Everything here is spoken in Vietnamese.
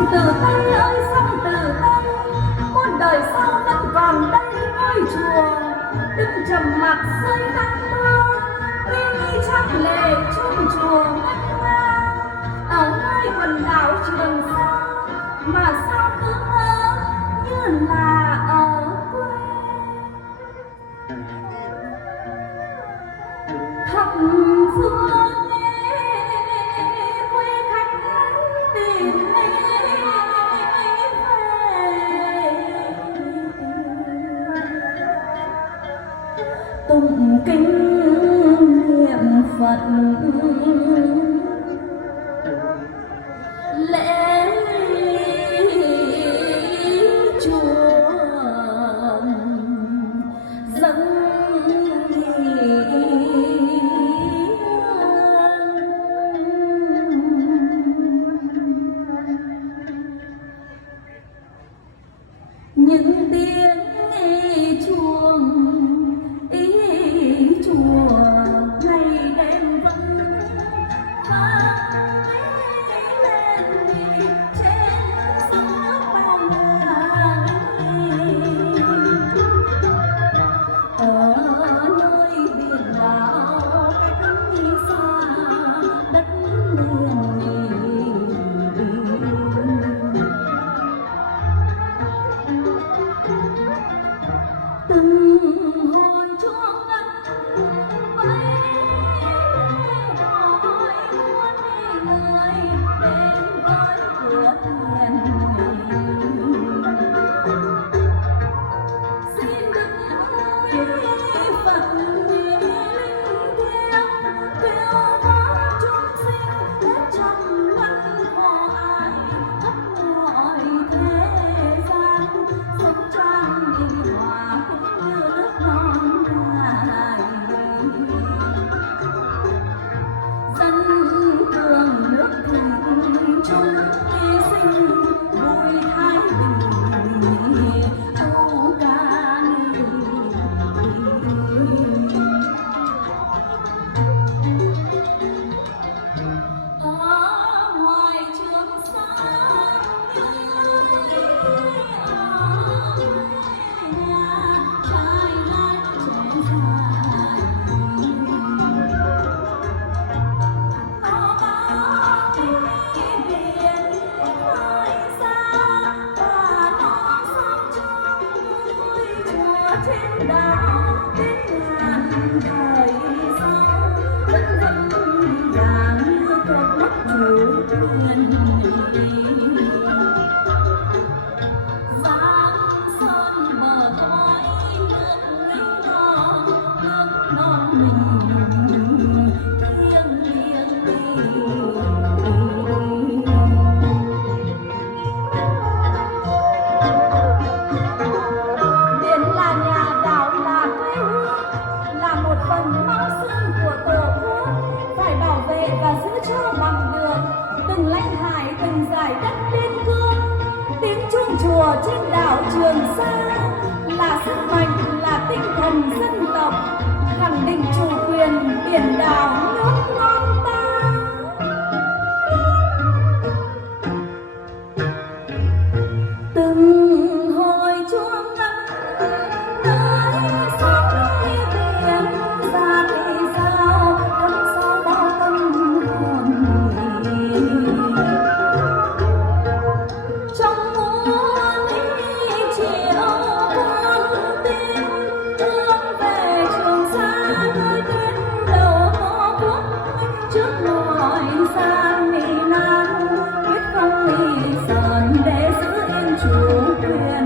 Sông Từ Tây ơi sông Từ Tây, muôn đời sau vẫn còn đây ngôi chùa. Đừng trầm mặc rơi nắng mưa, uy trăm lệ chuông chùa ngân nga. Ở nơi quần đảo Trường Sa mà sao cứ ngỡ như là ở quê. Thập phương quê khách tìm về, tụng kinh niệm Phật lễ chùa dâng những tiếng chuông chùa ngày đêm vẫn vang lên trên sông nước bao ngàn. Ở nơi biển đảo cách xa đất liền, từng hồi chuông ngân vang gọi muôn người đến với cửa thiền. Xin đức Phật linh thiêng kêu gọi chúng sinh hết trần luân khổ ải, khắp mọi thế gian sống trang bình hòa cũng như nước non nài. Dân thường nước thịnh chung hy sinh vui thái bình âu ca ni. Ở ngoài Trường Sa như nhà trai gái trẻ dài, nó bao biển khơi xa và nó sao trong ngôi chùa trên đảo đến ngàn đời sau vẫn vững vàng như cột mốc chủ quyền. Giang sơn bờ cõi nước non mình thiêng liêng đi. Biển là nhà, đảo là quê hương, là một phần máu xương của Tổ quốc, phải bảo vệ và giữ cho bằng được từng lãnh hải, từng dải đất biên cương. Tiếng chuông chùa trên đảo Trường Sa là sức mạnh, là tinh thần dân tộc, khẳng định chủ quyền biển đảo nước non ta. Từng hồi chuông ngân nơi sông tiếng ra đi giao đắm sâu bao tâm hồn. Trong muôn chiều con tim hướng về Trường Sa, nơi tuyến đầu Tổ quốc trước mọi gian mì nan, quyết không lì sờn để giữ yên chủ quyền.